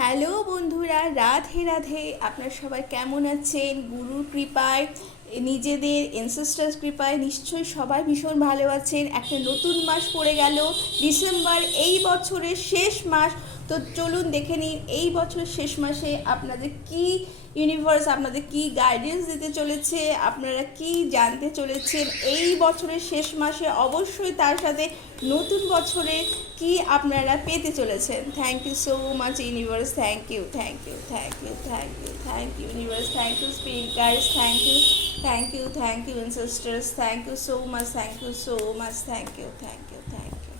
Hello বন্ধুরা, রাধে রাধে। আপনার সবাই কেমন আছেন? গুরুর কৃপায়, নিজেদের এনসেস্টার্স কৃপায় নিশ্চয়ই সবাই ভীষণ ভালো আছেন। একটা নতুন মাস পড়ে গেল, ডিসেম্বর, এই বছরের শেষ মাস। তো চলুন দেখে নিন এই বছরের শেষ মাসে আপনাদের কি ইউনিভার্স আপনাদের কি গাইডেন্স দিতে চলেছে, আপনারা কি জানতে চলেছেন এই বছরের শেষ মাসে। অবশ্যই তার সাথে নতুন বছরে কি আপনারা পেতে চলেছেন। Thank you so much universe, thank you, thank you, thank you, thank you, thank you universe, thank you spirit guides, thank you, thank you, thank you ancestors, thank you so much, thank you so much, thank you, thank you, thank you.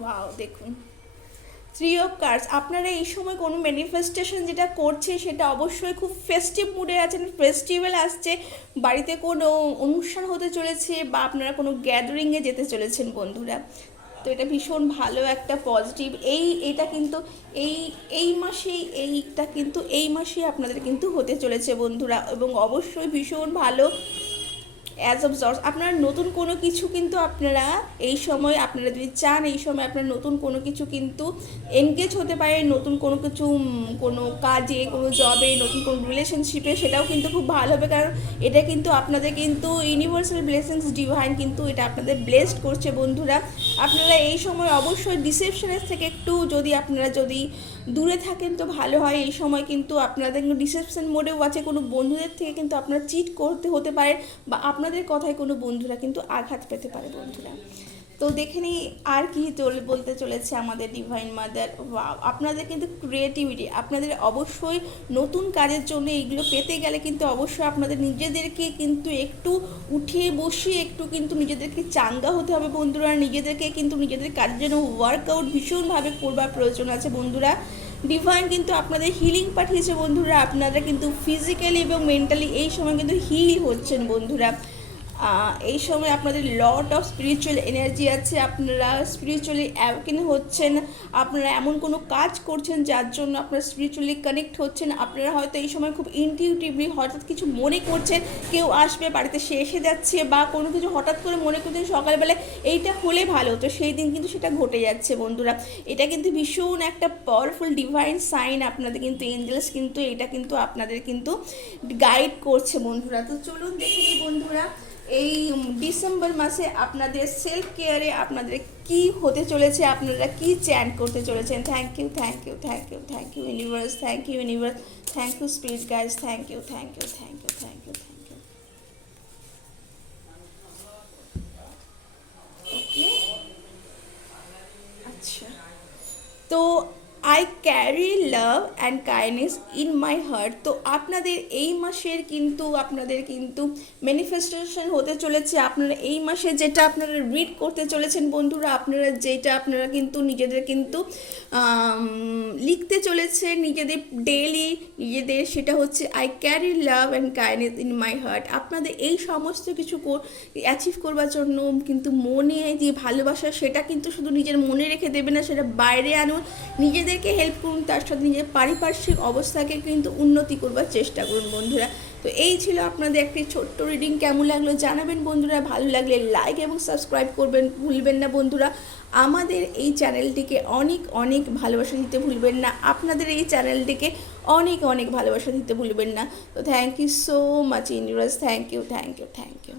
Wow, দেখুন three of cards. আপনারা এই সময় কোনো manifestation যেটা করছে সেটা অবশ্যই খুব ফেস্টিভ মুডে আছেন, ফেস্টিভ্যাল আসছে, বাড়িতে কোনো অনুষ্ঠান হতে চলেছে বা আপনারা কোনো গ্যাদারিংয়ে যেতে চলেছেন বন্ধুরা। তো এটা ভীষণ ভালো একটা পজিটিভ। এটা কিন্তু এই এই মাসেই এই মাসেই আপনাদের কিন্তু হতে চলেছে বন্ধুরা, এবং অবশ্যই ভীষণ ভালো। অ্যাজ অফ জর্জ আপনারা নতুন কোনো কিছু কিন্তু আপনারা এই সময়, আপনারা যদি চান এই সময় আপনারা নতুন কোনো কিছু কিন্তু এনগেজ হতে পারে, নতুন কোনো কিছু কোনো কাজে, কোনো জবে, নতুন কোনো রিলেশনশিপে, সেটাও কিন্তু খুব ভালো হবে। কারণ এটা কিন্তু আপনাদের কিন্তু ইউনিভার্সাল ব্লেসিংস, ডিভাইন কিন্তু এটা আপনাদের ব্লেসড করছে বন্ধুরা। আপনারা এই সময় অবশ্যই ডিসেপশনের থেকে একটু যদি দূরে থাকেন তো ভালো হয়। এই সময় কিন্তু আপনাদের ডিসেপশন মোডেও আছে, কোনো বন্ধুদের থেকে কিন্তু আপনারা চিট করতে হতে পারে, বা আপনাদের কথায় কোনো বন্ধুরা কিন্তু আঘাত পেতে পারে বন্ধুরা। তো দেখে নিই আর কি বলতে চলেছে আমাদের ডিভাইন মাদার। আপনাদের কিন্তু ক্রিয়েটিভিটি, আপনাদের অবশ্যই নতুন কাজের জন্য এইগুলো পেতে গেলে কিন্তু অবশ্যই আপনাদের নিজেদেরকে কিন্তু একটু উঠিয়ে বসিয়ে একটু কিন্তু নিজেদেরকে চাঙ্গা হতে হবে বন্ধুরা। নিজেদেরকে কিন্তু নিজেদের কাজের জন্য ওয়ার্কআউট ভীষণভাবে করবার প্রয়োজন আছে বন্ধুরা। ডিভাইন কিন্তু আপনাদের হিলিং পাঠিয়েছে বন্ধুরা। আপনারা কিন্তু ফিজিক্যালি এবং মেন্টালি এই সময় কিন্তু হিল হচ্ছেন বন্ধুরা। এই সময় আপনাদের লট অফ স্পিরিচুয়াল এনার্জি আছে, আপনারা স্পিরিচুয়ালি অ্যাওয়েকেন হচ্ছেন, আপনারা এমন কোনো কাজ করছেন যার জন্য আপনারা স্পিরিচুয়ালি কানেক্ট হচ্ছেন। আপনারা হয়তো এই সময় খুব ইনটিউটিভলি হঠাৎ কিছু মনে করছেন, কেউ আসবে বাড়িতে, সে এসে যাচ্ছে, বা কোনো কিছু হঠাৎ করে মনে করছেন সকালবেলায় এইটা হলে ভালো হতো, সেই দিন কিন্তু সেটা ঘটে যাচ্ছে বন্ধুরা। এটা কিন্তু ভীষণ একটা পাওয়ারফুল ডিভাইন সাইন। আপনাদের কিন্তু এঞ্জেলস কিন্তু এটা কিন্তু আপনাদের কিন্তু গাইড করছে বন্ধুরা। তো চলুন দেখে নিই বন্ধুরা এই ডিসেম্বর মাসে আপনাদের সেলফ কেয়ারে আপনাদের কি হতে চলেছে, আপনারা কি চ্যান্ট করতে চলেছেন। Thank you, thank you, thank you, thank you universe, thank you universe, thank you spirit guys, thank you, thank you, thank you, thank you, thank you. Okay, আচ্ছা। তো I carry love and kindness in my heart. তো আপনাদের এই মাসের কিন্তু আপনাদের কিন্তু manifestation হতে চলেছে। আপনারা এই মাসে যেটা আপনারা রিড করতে চলেছেন বন্ধুরা, আপনারা কিন্তু নিজেদের কিন্তু লিখতে চলেছে নিজেদের ডেইলি, নিজেদের, সেটা হচ্ছে I carry love and kindness in my heart. আপনাদের এই সমস্ত কিছু অ্যাচিভ করবার জন্য কিন্তু মনে যে ভালোবাসা, সেটা কিন্তু শুধু নিজের মনে রেখে দেবে না, সেটা বাইরে আনুন, নিজেদেরকে হেল্প করুন, তার সাথে নিজের পারিপার্শ্বিক অবস্থাকে কিন্তু উন্নতি করবার চেষ্টা করুন বন্ধুরা। তো এই ছিল আপনাদের একটি ছোট্ট রিডিং। কেমন লাগলো জানাবেন বন্ধুরা। ভালো লাগলে লাইক এবং সাবস্ক্রাইব করবেন ভুলবেন না বন্ধুরা। আমাদের এই চ্যানেলটিকে অনেক অনেক ভালোবাসা দিতে ভুলবেন না, আপনাদের এই চ্যানেলটিকে অনেক অনেক ভালোবাসা দিতে ভুলবেন না। তো thank you so much universe, thank you, thank you, thank you.